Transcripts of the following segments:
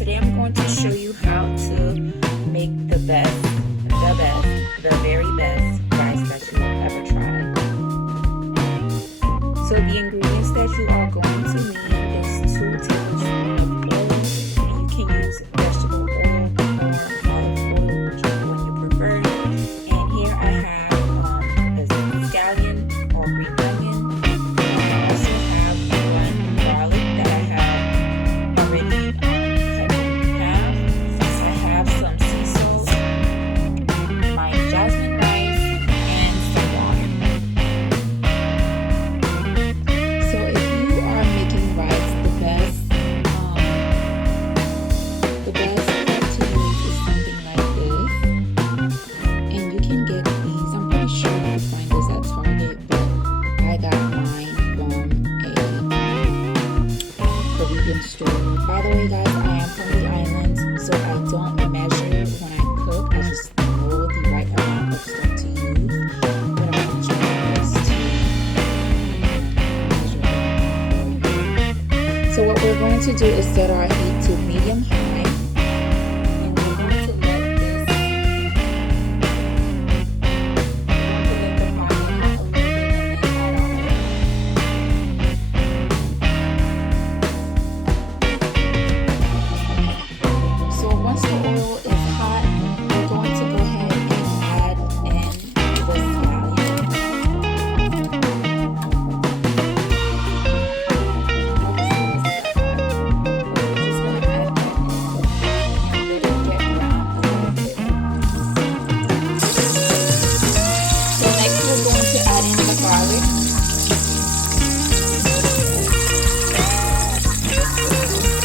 Today I'm going to show you how to make the very best rice that you will ever try. So the ingredients that you are going to need is 2 tablespoons of oil, and you can use vegetable oil or olive oil, whichever one you prefer. And here I have a scallion or green onion. I also have one garlic that I have already cut in half. I have some sea salt, my jasmine rice, and some water. So if you are making rice, the best pot to use is something like this. And you can get these. I'm pretty sure you can find this at Target, but I got mine from a Caribbean store. By the way, guys, I am from the islands, so I don't measure when I cook. I just know the right amount of stuff to use. But I'm going to try this to measure it for you. So what we're going to do is set our heat to medium high. And we're going to let this the pot get hot a little bit and then add our oil. So once the oil is hot, we're going to go ahead and add in the scallion. We're just going to add that in and let it get brown a little bit. So next we're going to add in the garlic.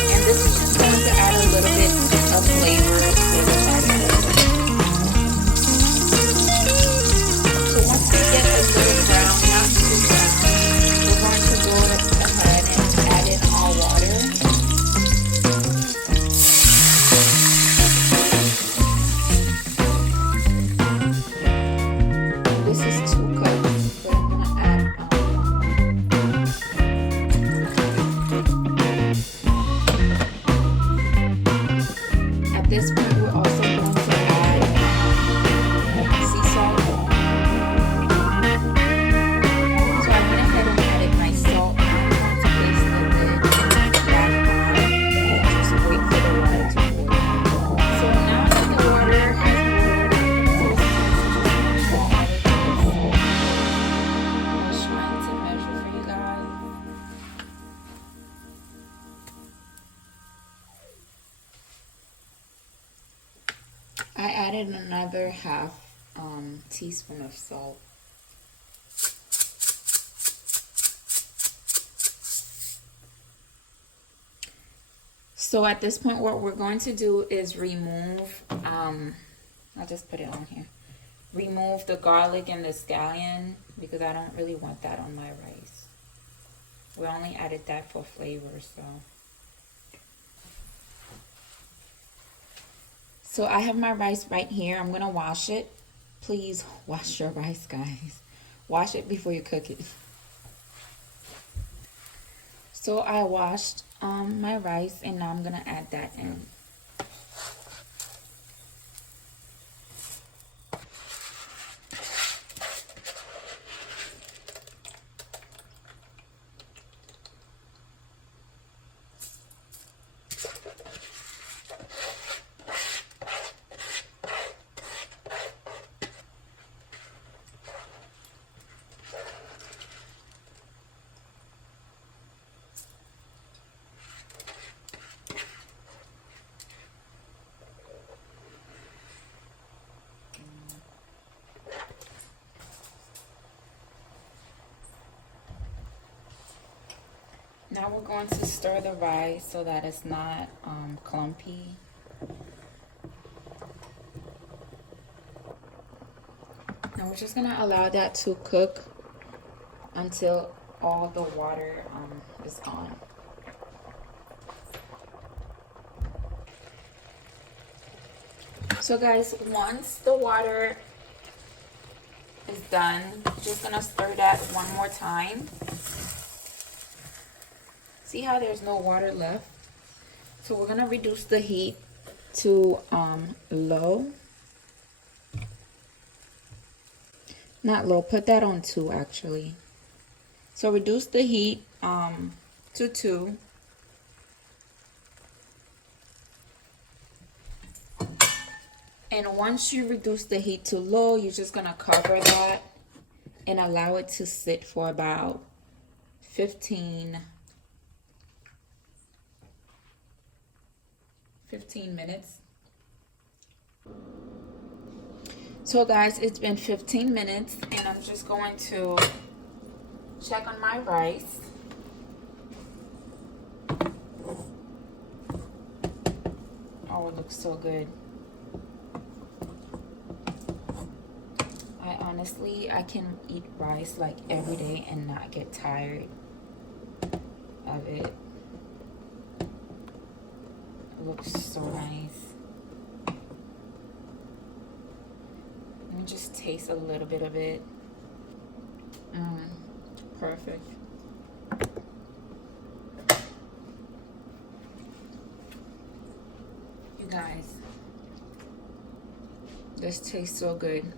And this is just going to add a little bit of flavor to the rice. So once they get a little brown, not too brown, we're going to go ahead and add in our water. This is 2 cups, but I'm gonna add at this point we're also going to add sea salt. So I went ahead and added my salt. I'm going to place the lid back on and just wait for the water to boil. So now that the water has boiled, I was trying to measure for you guys. I added another half teaspoon of salt. So at this point, what we're going to do is remove, I'll just put it on here. Remove the garlic and the scallion because I don't really want that on my rice. We only added that for flavor, so. So I have my rice right here. I'm gonna wash it. Please wash your rice, guys. Wash it before you cook it. So I washed my rice and now I'm gonna add that in. Now we're going to stir the rice so that it's not clumpy. Now we're just gonna allow that to cook until all the water is gone. So guys, once the water is done, just gonna stir that one more time. See how there's no water left? So we're gonna reduce the heat to low. Not low, put that on 2 actually. So reduce the heat to 2. And once you reduce the heat to low, you're just gonna cover that and allow it to sit for about 15 minutes. So guys, it's been 15 minutes and I'm just going to check on my rice. Oh, it looks so good. Honestly, I can eat rice like every day and not get tired of it. It looks so nice. Let me just taste a little bit of it. Perfect. You guys, this tastes so good.